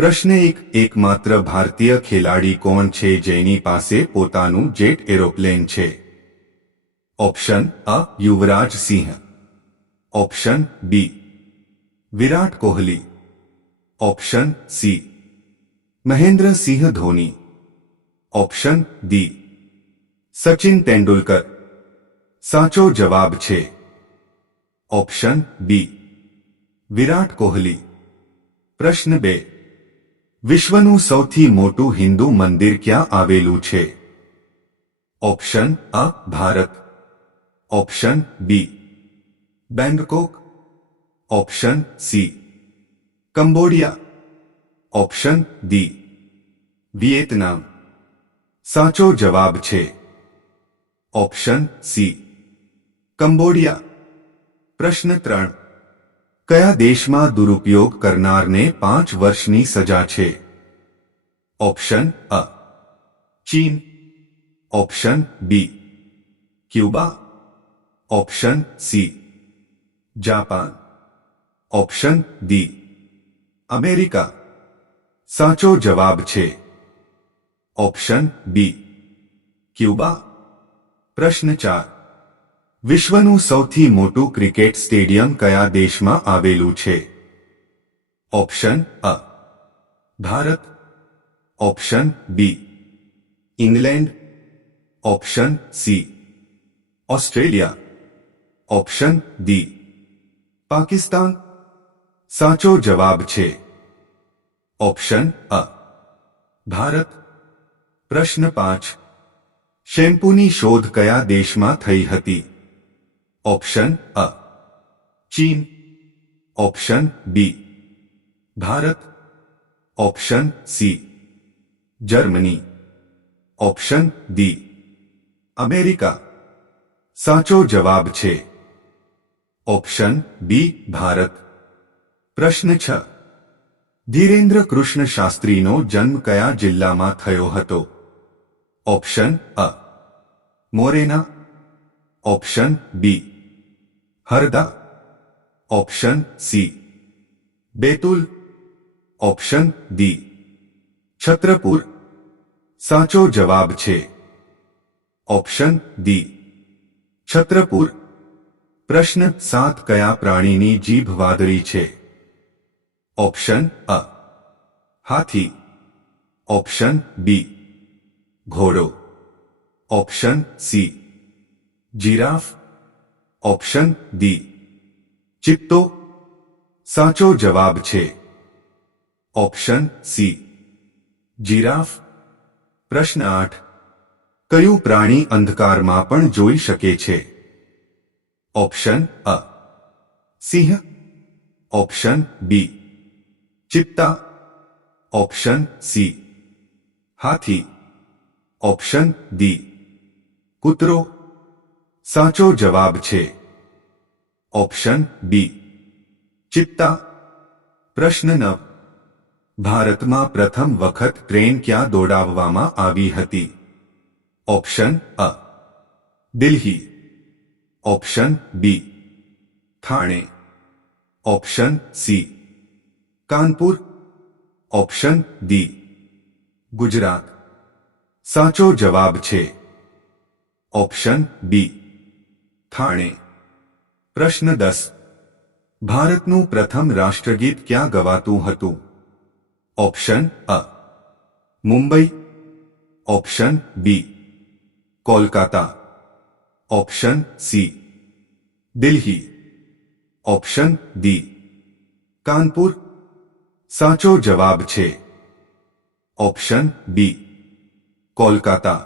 प्रश्न एक एकमात्र भारतीय खिलाड़ी कौन छे जेनी पासे पोतानु जेट एरोप्लेन छे option A Yuvraj Singh option B Virat Kohli option C Mahendra Singh Dhoni option D Sachin Tendulkar साचो जवाब छे ऑप्शन बी विराट कोहली प्रश्न बे વિશ્વનું સૌથી મોટું હિન્દુ મંદિર ક્યાં આવેલું છે option A Bharat option B Bangkok option C Cambodia option D Vietnam સાચો જવાબ છે ઓપ્શન સી કંબોડિયા પ્રશ્ન ત્રણ કયા દેશમાં દુરુપયોગ કરનારને પાંચ વર્ષની સજા છે ઓપ્શન અ ચીન option B Cuba option C Japan option D America સાચો જવાબ છે ઓપ્શન બી ક્યુબા પ્રશ્ન ચાર વિશ્વનું સૌથી મોટું ક્રિકેટ સ્ટેડિયમ કયા દેશમાં આવેલું છે option A Bharat option B England option C Australia option D Pakistan સાચો જવાબ છે ઓપ્શન અ ભારત પ્રશ્ન પાંચ શેમ્પૂની શોધ કયા દેશમાં થઈ હતી ઓપ્શન અ ચીન option B Bharat option C Germany option D America સાચો જવાબ છે ઓપ્શન બી ભારત પ્રશ્ન છ ધીરેન્દ્ર કૃષ્ણ શાસ્ત્રીનો જન્મ કયા જિલ્લામાં થયો હતો ઓપ્શન અ Morena option B Harda option C Betul option D Chhatarpur સાચો જવાબ છે ઓપ્શન ડી છત્રપુર પ્રશ્ન સાત કયા પ્રાણીની જીભ વાદળી છે ઓપ્શન અ હાથી ઓપ્શન બી ઘોડો option C giraffe option D ચિત્તો સાચો જવાબ છે ઓપ્શન સી જીરાફ પ્રશ્ન આઠ કયું પ્રાણી અંધકારમાં પણ જોઈ શકે છે ઓપ્શન અ સિંહ ઓપ્શન બી ચિત્તા ઓપ્શન સી હાથી ઓપ્શન ડી કૂતરો સાચો જવાબ છે ઓપ્શન બી ચિત્તા પ્રશ્ન નવ ભારતમાં પ્રથમ વખત ટ્રેન ક્યાં દોડાવવામાં આવી હતી option A Delhi option B Thane option C Kanpur option D Gujarat સાચો જવાબ છે ઓપ્શન બી થાણે પ્રશ્ન દસ ભારતનું પ્રથમ રાષ્ટ્રગીત ક્યાં ગવાતું હતું option A Mumbai option B Kolkata option C Delhi option D Kanpur સાચો જવાબ છે ઓપ્શન બી કોલકાતા